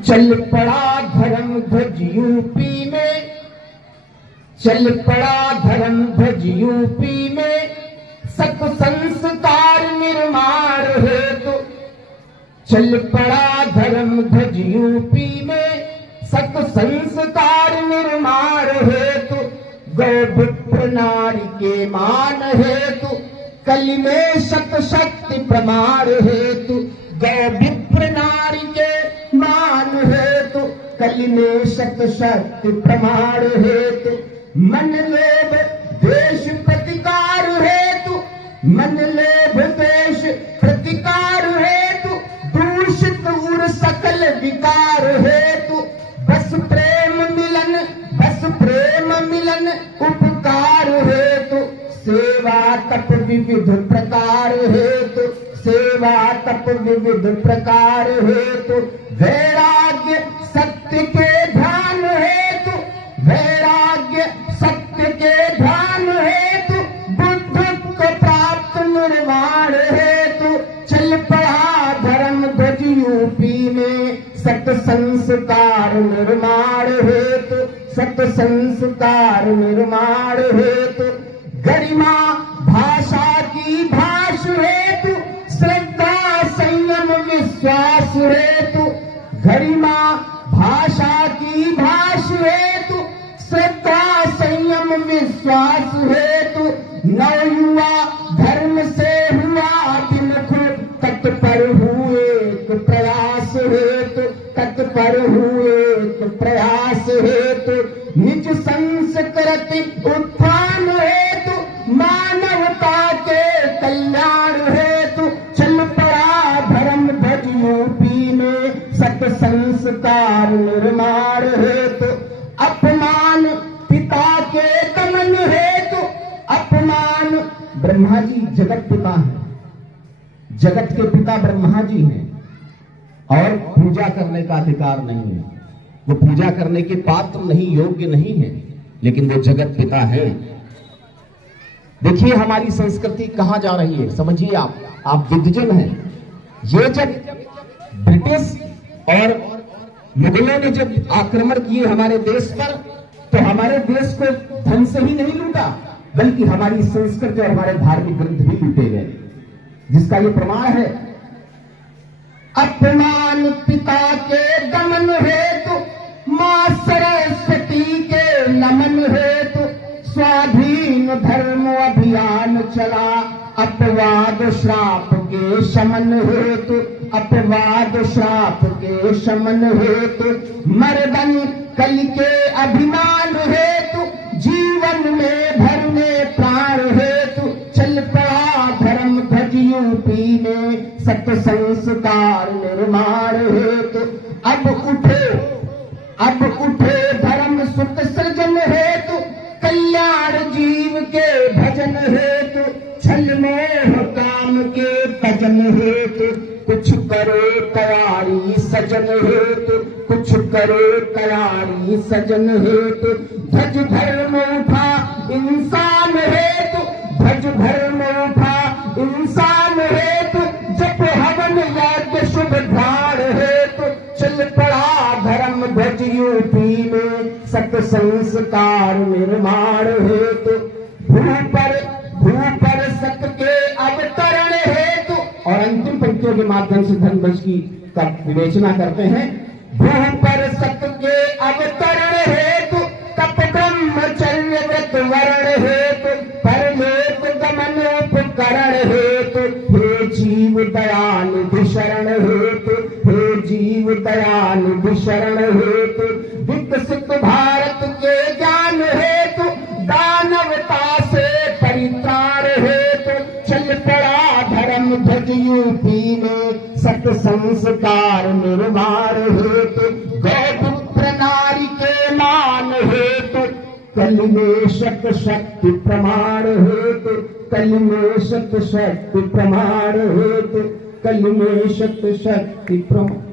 चल पड़ा धर्म ध्वज यूपी में, चल पड़ा धर्म ध्वज यूपी में, सत संस्कार निर्माण हेतु। चल पड़ा धर्म ध्वज यूपी में, सत संस्कार निर्माण हेतु। गौ विप्र नारी के मान हेतु, कलि में सत शक्ति प्रमाण हेतु। गौ विप्र नारी के मान हेतु, कलि में सत शक्ति प्रमाण हेतु। मन लोभ देश प्रतिकार हेतु, मन लोभ देश प्रतिकार हेतु। दूषित उर सकल विकार हेतु, बस प्रेम मिलन, बस प्रेम मिलन उपकार हेतु। सेवा तप विविध प्रकार हेतु, सेवा तप विविध प्रकार हेतु। वैराग्य सत्य के ध्यान हेतु, वैराग्य सत्य के ध्यान हेतु। बुद्ध को प्राप्त निर्वाण हेतु, चल पड़ा धर्म ध्वज यूपी में, सत संस्कार निर्माण हेतु, सत संस्कार निर्माण हेतु। गरिमा भाषा की भाष हेतु, श्रद्धा संयम विश्वास हेतु। गरिमा भाषा की भाष हेतु, श्रद्धा संयम विश्वास हेतु। नवयुवा धर्म से हुआ विमुख, तत्पर हुए एक प्रयास हेतु, तत्पर हुए एक प्रयास हेतु। निज संस्कृति उत्थान हेतु, मानवता के कल्याण हेतु। चल पड़ा धर्म ध्वज यूपी में, सत संस्कार निर्माण हेतु। अपमान पिता के दमन हेतु, अपमान। ब्रह्मा जी जगत पिता हैं, जगत के पिता ब्रह्मा जी हैं, और पूजा करने का अधिकार नहीं है। वो पूजा करने के पात्र नहीं, योग्य नहीं है, लेकिन वो जगत पिता है। देखिए हमारी संस्कृति कहां जा रही है, समझिए आप विद्वजन हैं। ये जब ब्रिटिश और मुगलों ने जब आक्रमण किए हमारे देश पर, तो हमारे देश को धन से ही नहीं लूटा, बल्कि हमारी संस्कृति और हमारे धार्मिक ग्रंथ भी लूटे गए, जिसका ये प्रमाण है। अपमान पिता के दमन हेतु, मां सरस्वती के नमन हेतु। स्वाधीन धर्म अभियान चला, अपवाद श्राप के शमन हेतु, अपवाद श्राप के शमन हेतु। मर्दन कलि के अभिमान हेतु, जीवन में भरने प्राण हेतु। चल पड़ा धर्म ध्वज यूपी में, सत संस्कार निर्माण हेतु। अब उठे धर्म सुख सृजन हेतु, कल्याण जीव के भजन हेतु। छल मोह काम के भजन हेतु, कुछ करे तैयारी सजन हेतु, कुछ करे तैयारी सजन हेतु। ध्वज धर्म उठा इंसान हेतु, ध्वज धर्म उठा इंसान हेतु। जप हवन यज्ञ शुभ ध्यान हेतु, चल पड़ा धर्म ध्वज यूपी में, सत संस्कार निर्माण हेतु। भू पर सत के अवतरण हेतु, और अंतिम पंक्तियों के माध्यम से धर्म ध्वज की का विवेचना करते हैं। भू पर सत के अवतरण हेतु, तप ब्रह्मचर्य व्रत वर्ण हेतु। परलोक गमन उपकरण हेतु, हे जीव दयानिधि शरण हेतु, हे जीव दयानिधि शरण हेतु। विकसित भारत के ज्ञान हेतु, दानवता से परित्राण हेतु। चल पड़ा धर्म ध्वज यूपी में, सत संस्कार निर्माण हेतु। गौ प्रणाली के मान हेतु, कलि में सत शक्ति प्रमाण हेतु, कलि में सत शक्ति प्रमाण हेतु, कलि में सत शक्ति प्रमाण।